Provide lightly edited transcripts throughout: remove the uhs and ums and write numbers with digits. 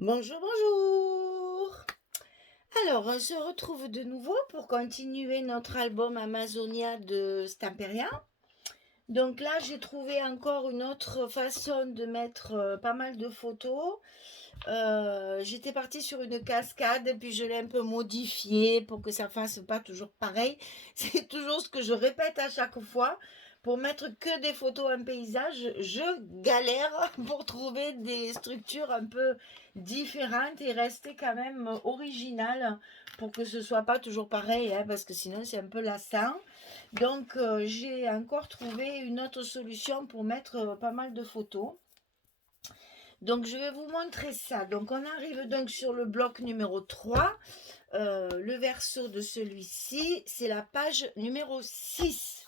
Bonjour, bonjour. Alors, on se retrouve de nouveau pour continuer notre album Amazonia de Stamperia. Donc là, j'ai trouvé encore une autre façon de mettre pas mal de photos. J'étais partie sur une cascade, puis je l'ai un peu modifiée pour que ça fasse pas toujours pareil. C'est toujours ce que je répète à chaque fois. Pour mettre que des photos en paysage, je galère pour trouver des structures un peu différentes et rester quand même originale pour que ce soit pas toujours pareil, hein, parce que sinon c'est un peu lassant. Donc j'ai encore trouvé une autre solution pour mettre pas mal de photos. Donc je vais vous montrer ça. Donc on arrive donc sur le bloc numéro 3. Le verso de celui-ci, c'est la page numéro 6.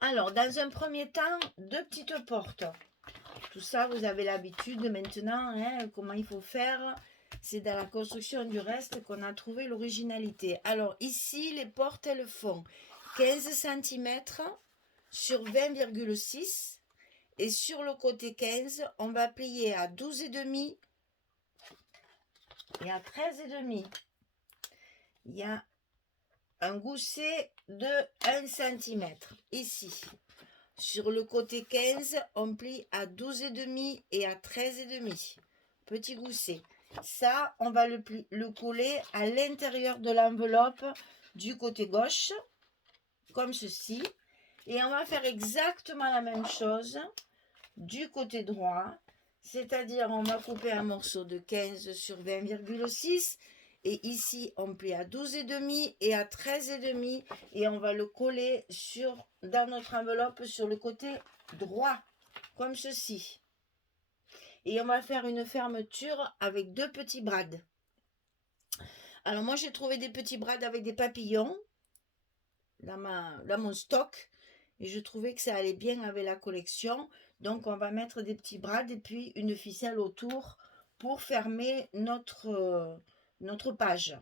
Alors, dans un premier temps, deux petites portes. Tout ça, vous avez l'habitude maintenant, hein, comment il faut faire. C'est dans la construction du reste qu'on a trouvé l'originalité. Alors ici, les portes, elles font 15 cm sur 20,6. Et sur le côté 15, on va plier à 12,5 et à 13,5. Il y a un gousset de 1 cm ici. Sur le côté 15, on plie à 12,5 et à 13,5. Petit gousset. Ça, on va le coller à l'intérieur de l'enveloppe du côté gauche, comme ceci. Et on va faire exactement la même chose du côté droit. C'est-à-dire, on va couper un morceau de 15 sur 20,6. Et ici, on plie à 12,5 et à 13,5 et on va le coller dans notre enveloppe sur le côté droit, comme ceci. Et on va faire une fermeture avec deux petits brades. Alors moi, j'ai trouvé des petits brades avec des papillons dans mon stock et je trouvais que ça allait bien avec la collection. Donc on va mettre des petits brades et puis une ficelle autour pour fermer notre page.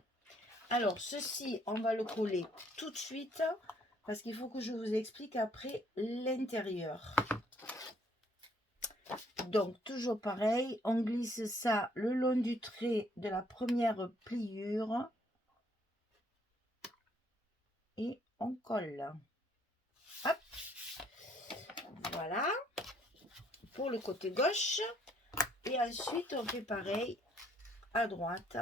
Alors, ceci, on va le coller tout de suite parce qu'il faut que je vous explique après l'intérieur. Donc, toujours pareil, on glisse ça le long du trait de la première pliure et on colle. Hop, voilà, pour le côté gauche. Et ensuite, on fait pareil à droite.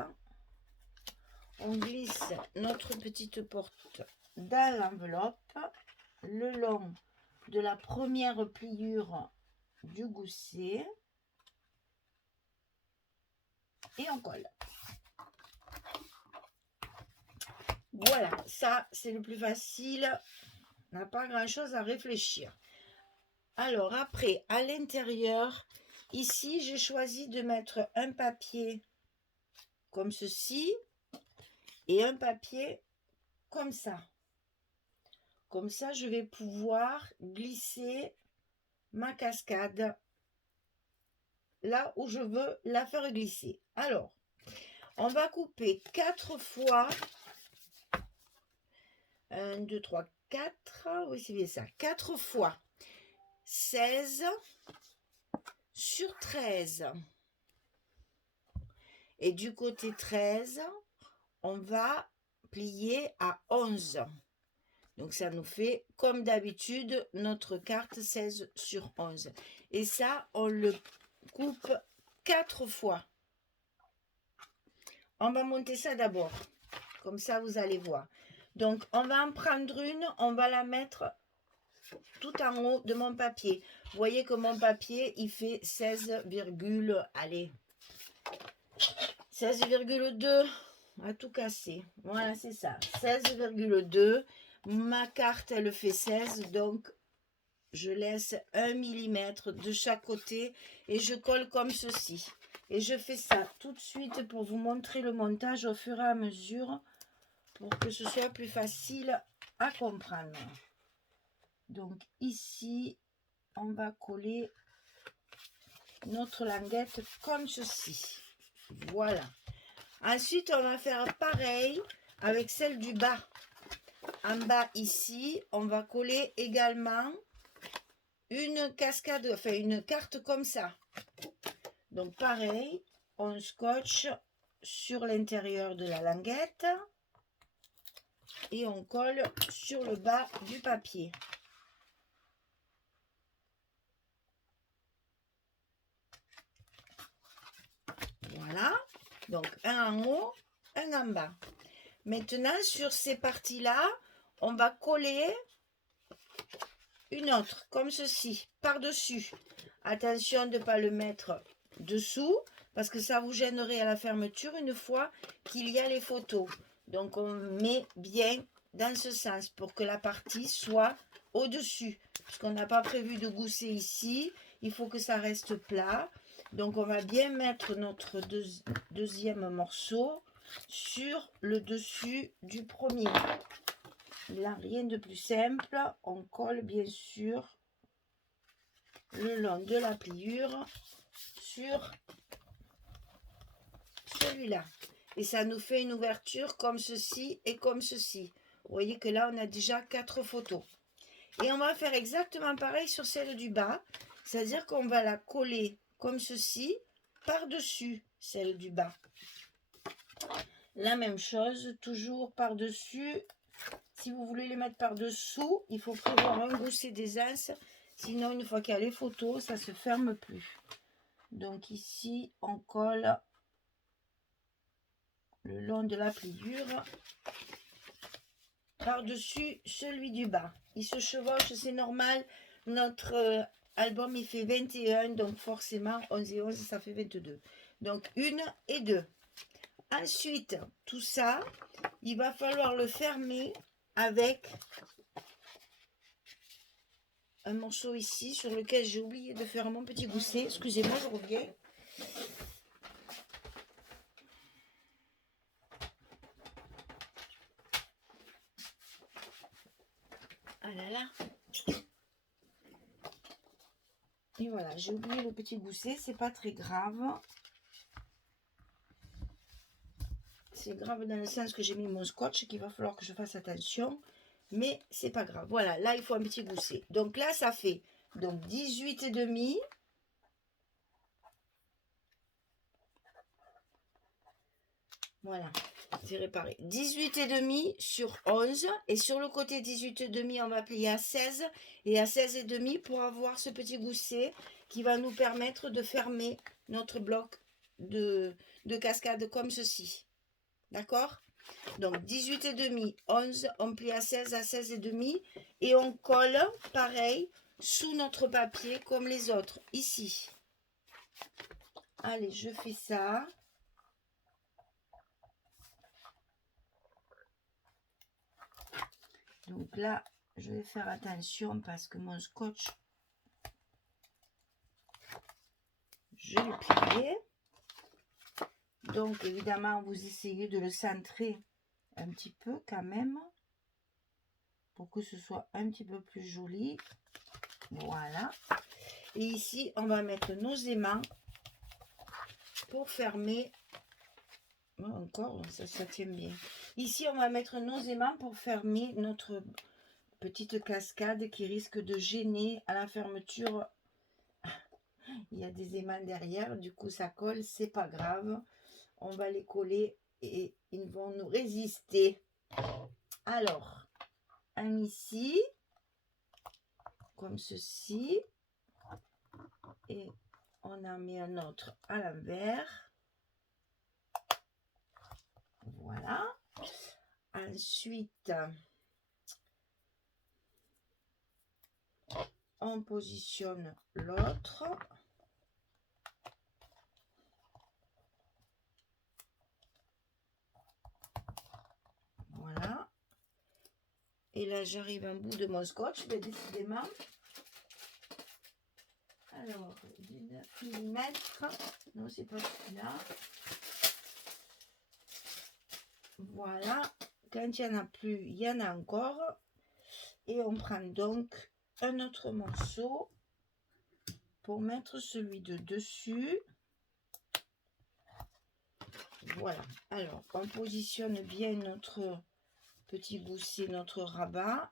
On glisse notre petite porte dans l'enveloppe le long de la première pliure du gousset et on colle. Voilà, ça c'est le plus facile, on n'a pas grand chose à réfléchir. Alors après, à l'intérieur, ici j'ai choisi de mettre un papier comme ceci et un papier comme ça. Comme ça, je vais pouvoir glisser ma cascade là où je veux la faire glisser. Alors, on va couper 4 fois 1, 2, 3, 4, oui c'est bien ça, 4 fois 16 sur 13. Et du côté 13, on va plier à 11. Donc ça nous fait, comme d'habitude, notre carte 16 sur 11. Et ça, on le coupe 4 fois. On va monter ça d'abord. Comme ça, vous allez voir. Donc, on va en prendre une, on va la mettre tout en haut de mon papier. Vous voyez que mon papier, il fait 16, allez, 16,2 à tout casser. Voilà, c'est ça. 16,2. Ma carte, elle fait 16, donc je laisse 1 mm de chaque côté et je colle comme ceci. Et je fais ça tout de suite pour vous montrer le montage au fur et à mesure pour que ce soit plus facile à comprendre. Donc ici, on va coller notre languette comme ceci. Voilà. Ensuite, on va faire pareil avec celle du bas. En bas ici, on va coller également une cascade, enfin une carte comme ça. Donc pareil, on scotche sur l'intérieur de la languette et on colle sur le bas du papier. Voilà, donc un en haut, un en bas. Maintenant, sur ces parties-là, on va coller une autre, comme ceci, par-dessus. Attention de ne pas le mettre dessous, parce que ça vous gênerait à la fermeture une fois qu'il y a les photos. Donc, on met bien dans ce sens pour que la partie soit au-dessus. Puisqu'on n'a pas prévu de gousser ici, il faut que ça reste plat. Donc, on va bien mettre notre deuxième morceau sur le dessus du premier. Là, rien de plus simple. On colle bien sûr le long de la pliure sur celui-là. Et ça nous fait une ouverture comme ceci et comme ceci. Vous voyez que là, on a déjà 4 photos. Et on va faire exactement pareil sur celle du bas. C'est-à-dire qu'on va la coller comme ceci par-dessus celle du bas. La même chose, toujours par-dessus. Si vous voulez les mettre par-dessous, il faut prévoir un gousset d'aisance. Sinon, une fois qu'il y a les photos, ça ne se ferme plus. Donc ici, on colle le long de la pliure par-dessus celui du bas. Il se chevauche, c'est normal. Notre album, il fait 21, donc forcément, 11 et 11, ça fait 22. Donc, 1 et 2. Ensuite, tout ça, il va falloir le fermer avec un morceau ici sur lequel j'ai oublié de faire mon petit gousset. Excusez-moi, je reviens. Ah là là. Et voilà, j'ai oublié le petit gousset, c'est pas très grave. C'est grave dans le sens que j'ai mis mon scotch, qu'il va falloir que je fasse attention. Mais c'est pas grave. Voilà, là il faut un petit gousset. Donc là, ça fait donc 18,5. Voilà, c'est réparé. 18,5 sur 11. Et sur le côté 18,5, on va plier à 16. Et à 16,5 pour avoir ce petit gousset qui va nous permettre de fermer notre bloc de cascade comme ceci. D'accord? Donc 18,5, 11, on plie à 16,5 et on colle pareil sous notre papier comme les autres ici. Allez, je fais ça. Donc là, je vais faire attention parce que mon scotch, je l'ai plié. Donc évidemment, vous essayez de le centrer un petit peu quand même pour que ce soit un petit peu plus joli. Voilà. Et ici, on va mettre nos aimants pour fermer. Encore, ça tient bien. Ici, on va mettre nos aimants pour fermer notre petite cascade qui risque de gêner à la fermeture. Il y a des aimants derrière, du coup ça colle, c'est pas grave. On va les coller et ils vont nous résister. Alors, un ici, comme ceci. Et on en met un autre à l'envers. Voilà. Ensuite, on positionne l'autre. Voilà. Et là, j'arrive à un bout de mon scotch, mais décidément. Alors, 19 mm. Non, c'est pas celui-là. Voilà. Quand il n'y en a plus, il y en a encore. Et on prend donc un autre morceau pour mettre celui de dessus. Voilà. Alors, on positionne bien notre petit gousset, notre rabat.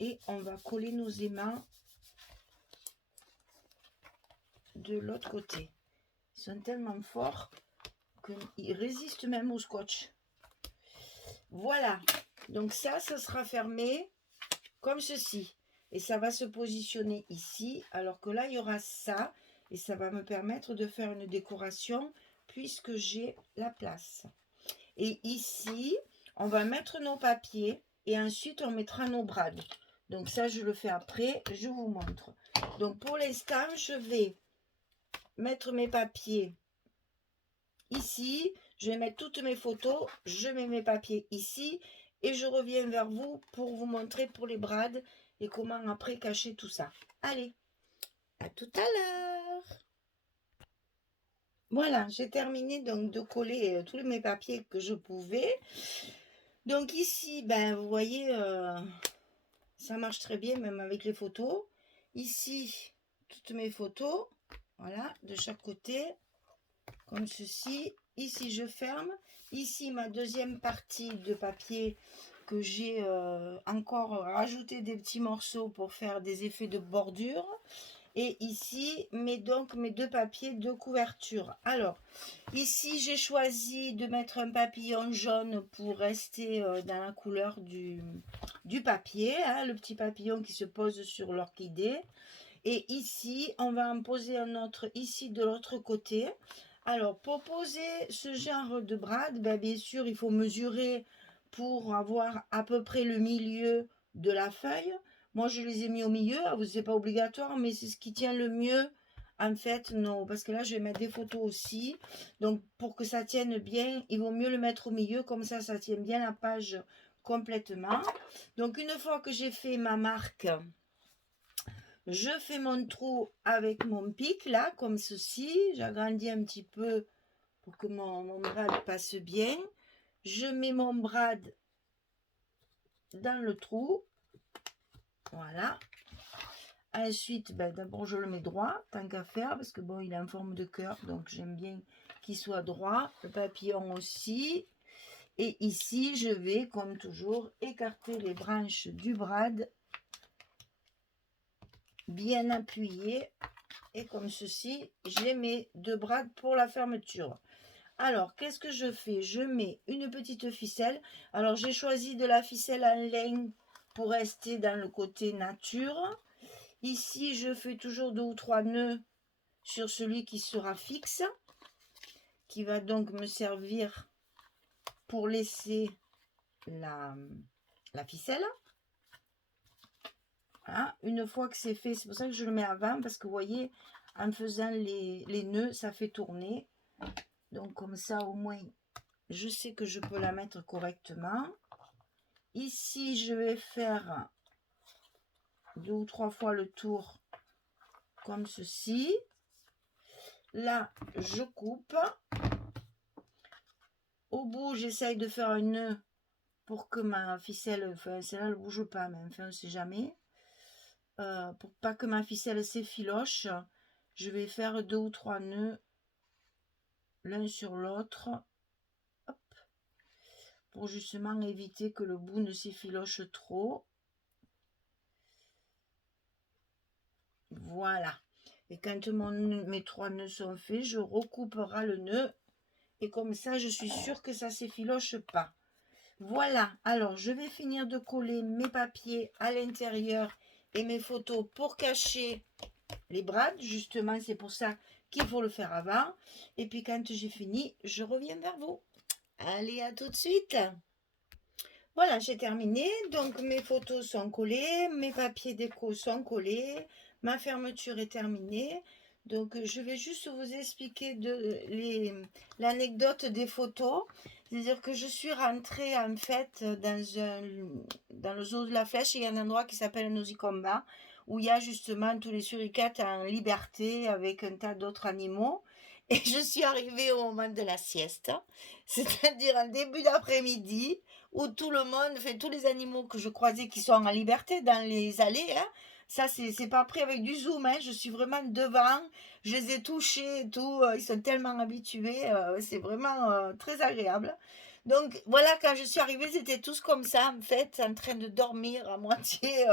Et on va coller nos aimants de l'autre côté. Ils sont tellement forts qu'ils résistent même au scotch. Voilà. Donc ça sera fermé comme ceci. Et ça va se positionner ici. Alors que là, il y aura ça. Et ça va me permettre de faire une décoration puisque j'ai la place. Et ici, on va mettre nos papiers et ensuite on mettra nos brades. Donc ça, je le fais après, je vous montre. Donc pour l'instant, je vais mettre mes papiers ici. Je vais mettre toutes mes photos, je mets mes papiers ici et je reviens vers vous pour vous montrer pour les brades et comment après cacher tout ça. Allez, à tout à l'heure. Voilà, j'ai terminé donc de coller tous mes papiers que je pouvais. Donc ici, ben, vous voyez, ça marche très bien même avec les photos. Ici, toutes mes photos, voilà, de chaque côté, comme ceci. Ici, je ferme. Ici, ma deuxième partie de papier que j'ai encore rajouté des petits morceaux pour faire des effets de bordure. Et ici, mes deux papiers de couverture. Alors, ici, j'ai choisi de mettre un papillon jaune pour rester dans la couleur du papier. Hein, le petit papillon qui se pose sur l'orchidée. Et ici, on va en poser un autre ici de l'autre côté. Alors, pour poser ce genre de brade, ben, bien sûr, il faut mesurer pour avoir à peu près le milieu de la feuille. Moi, je les ai mis au milieu. C'est pas obligatoire, mais c'est ce qui tient le mieux. En fait, non, parce que là, je vais mettre des photos aussi. Donc, pour que ça tienne bien, il vaut mieux le mettre au milieu. Comme ça tient bien la page complètement. Donc, une fois que j'ai fait ma marque, je fais mon trou avec mon pic, là, comme ceci. J'agrandis un petit peu pour que mon brad passe bien. Je mets mon brad dans le trou. Voilà. Ensuite, ben, d'abord, je le mets droit, tant qu'à faire, parce que bon, il est en forme de cœur, donc j'aime bien qu'il soit droit. Le papillon aussi. Et ici, je vais, comme toujours, écarter les branches du brad, bien appuyées. Et comme ceci, j'ai mes deux brades pour la fermeture. Alors, qu'est-ce que je fais? Je mets une petite ficelle. Alors, j'ai choisi de la ficelle en laine pour rester dans le côté nature. Ici, je fais toujours 2 ou 3 nœuds sur celui qui sera fixe, qui va donc me servir pour laisser la ficelle. Voilà. Une fois que c'est fait, c'est pour ça que je le mets avant, parce que vous voyez, en faisant les nœuds, ça fait tourner. Donc comme ça, au moins, je sais que je peux la mettre correctement. Ici, je vais faire 2 ou 3 fois le tour, comme ceci. Là, je coupe. Au bout, j'essaye de faire un nœud pour que ma ficelle, enfin, celle-là ne bouge pas, mais enfin, on ne sait jamais. Pour pas que ma ficelle s'effiloche, je vais faire 2 ou 3 nœuds l'un sur l'autre. Pour justement éviter que le bout ne s'effiloche trop. Voilà. Et quand mes 3 nœuds sont faits, je recouperai le nœud. Et comme ça, je suis sûre que ça ne s'effiloche pas. Voilà. Alors, je vais finir de coller mes papiers à l'intérieur et mes photos pour cacher les brades. Justement, c'est pour ça qu'il faut le faire avant. Et puis, quand j'ai fini, je reviens vers vous. Allez, à tout de suite. Voilà, j'ai terminé. Donc, mes photos sont collées, mes papiers déco sont collés, ma fermeture est terminée. Donc, je vais juste vous expliquer l'anecdote des photos. C'est-à-dire que je suis rentrée, en fait, dans le zoo de la Flèche. Il y a un endroit qui s'appelle Nosicomba, où il y a justement tous les suricates en liberté avec un tas d'autres animaux. Et je suis arrivée au moment de la sieste, c'est-à-dire en début d'après-midi, où tout le monde, fait tous les animaux que je croisais qui sont en liberté dans les allées, hein, ça c'est pas pris avec du zoom, hein, je suis vraiment devant, je les ai touchés et tout, ils sont tellement habitués, c'est vraiment très agréable. Donc voilà, quand je suis arrivée, ils étaient tous comme ça, en fait, en train de dormir à moitié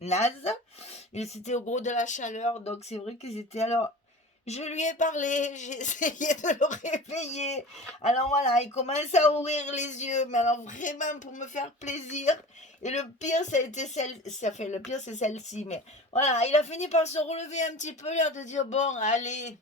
naze. Et c'était au gros de la chaleur, donc c'est vrai qu'ils étaient alors. Je lui ai parlé, j'ai essayé de le réveiller. Alors voilà, il commence à ouvrir les yeux, mais alors vraiment pour me faire plaisir. Et le pire, ça a été le pire, c'est celle-ci. Mais voilà, il a fini par se relever un petit peu, l'air de dire bon, allez,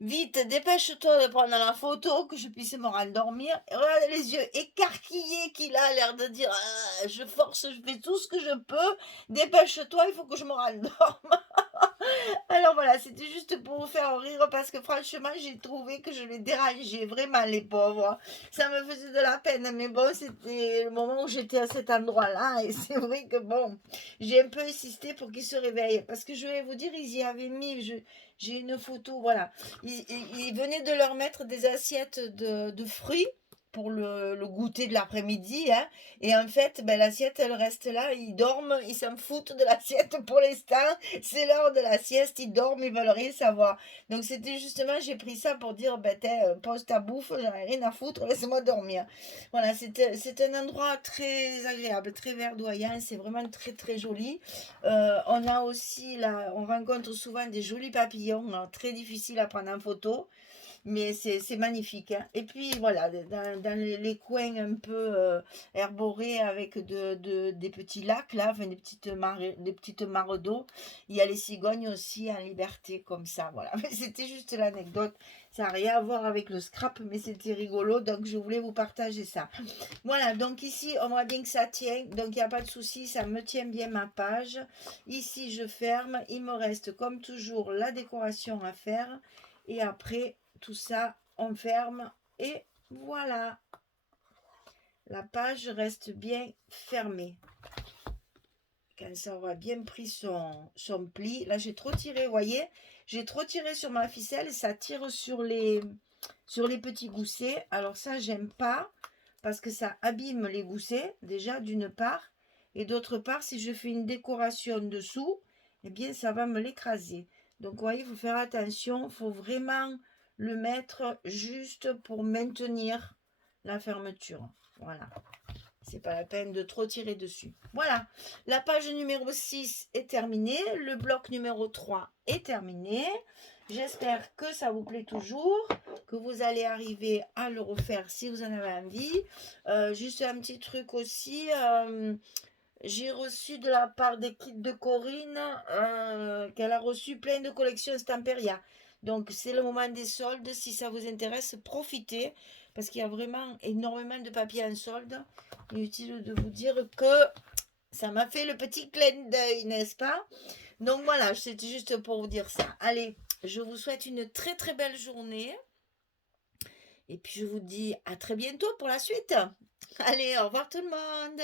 vite, dépêche-toi de prendre la photo, que je puisse me rendormir. Et regarde les yeux écarquillés qu'il a, l'air de dire ah, je force, je fais tout ce que je peux. Dépêche-toi, il faut que je me rendorme. Alors voilà, c'était juste pour vous faire rire parce que franchement, j'ai trouvé que je les dérangeais vraiment, les pauvres. Ça me faisait de la peine, mais bon, c'était le moment où j'étais à cet endroit-là et c'est vrai que bon, j'ai un peu insisté pour qu'ils se réveillent parce que je vais vous dire, ils y avaient mis, j'ai une photo, voilà. Ils venaient de leur mettre des assiettes de fruits pour le goûter de l'après-midi, hein. Et en fait, ben, l'assiette, elle reste là, ils dorment, ils s'en foutent de l'assiette pour l'instant, c'est l'heure de la sieste, ils dorment, ils veulent rien savoir. Donc c'était justement, j'ai pris ça pour dire, ben, pose ta bouffe, j'en ai rien à foutre, laisse-moi dormir. Voilà, c'est un endroit très agréable, très verdoyant, c'est vraiment très très joli. On a aussi, là, on rencontre souvent des jolis papillons, hein, très difficiles à prendre en photo. Mais c'est magnifique, hein. Et puis voilà, dans les coins un peu herborés avec des petits lacs, là, enfin, des petites mares d'eau, il y a les cigognes aussi en liberté, comme ça. Voilà, mais c'était juste l'anecdote. Ça n'a rien à voir avec le scrap, mais c'était rigolo, donc je voulais vous partager ça. Voilà, donc ici, on voit bien que ça tient, donc il n'y a pas de souci, ça me tient bien ma page. Ici, je ferme. Il me reste, comme toujours, la décoration à faire. Et après, tout ça, on ferme et voilà. La page reste bien fermée. Quand ça aura bien pris son pli. Là, j'ai trop tiré, vous voyez. J'ai trop tiré sur ma ficelle. Ça tire sur les petits goussets. Alors ça, j'aime pas. Parce que ça abîme les goussets, déjà, d'une part. Et d'autre part, si je fais une décoration dessous, eh bien, ça va me l'écraser. Donc, vous voyez, il faut faire attention. Il faut vraiment le mettre juste pour maintenir la fermeture. Voilà. C'est pas la peine de trop tirer dessus. Voilà. La page numéro 6 est terminée. Le bloc numéro 3 est terminé. J'espère que ça vous plaît toujours, que vous allez arriver à le refaire si vous en avez envie. Juste un petit truc aussi. J'ai reçu de la part des kits de Corinne qu'elle a reçu plein de collections Stamperia. Donc c'est le moment des soldes. Si ça vous intéresse, profitez parce qu'il y a vraiment énormément de papier en solde. Inutile de vous dire que ça m'a fait le petit clin d'œil, n'est-ce pas? Donc voilà, c'était juste pour vous dire ça. Allez, je vous souhaite une très très belle journée. Et puis je vous dis à très bientôt pour la suite. Allez, au revoir tout le monde.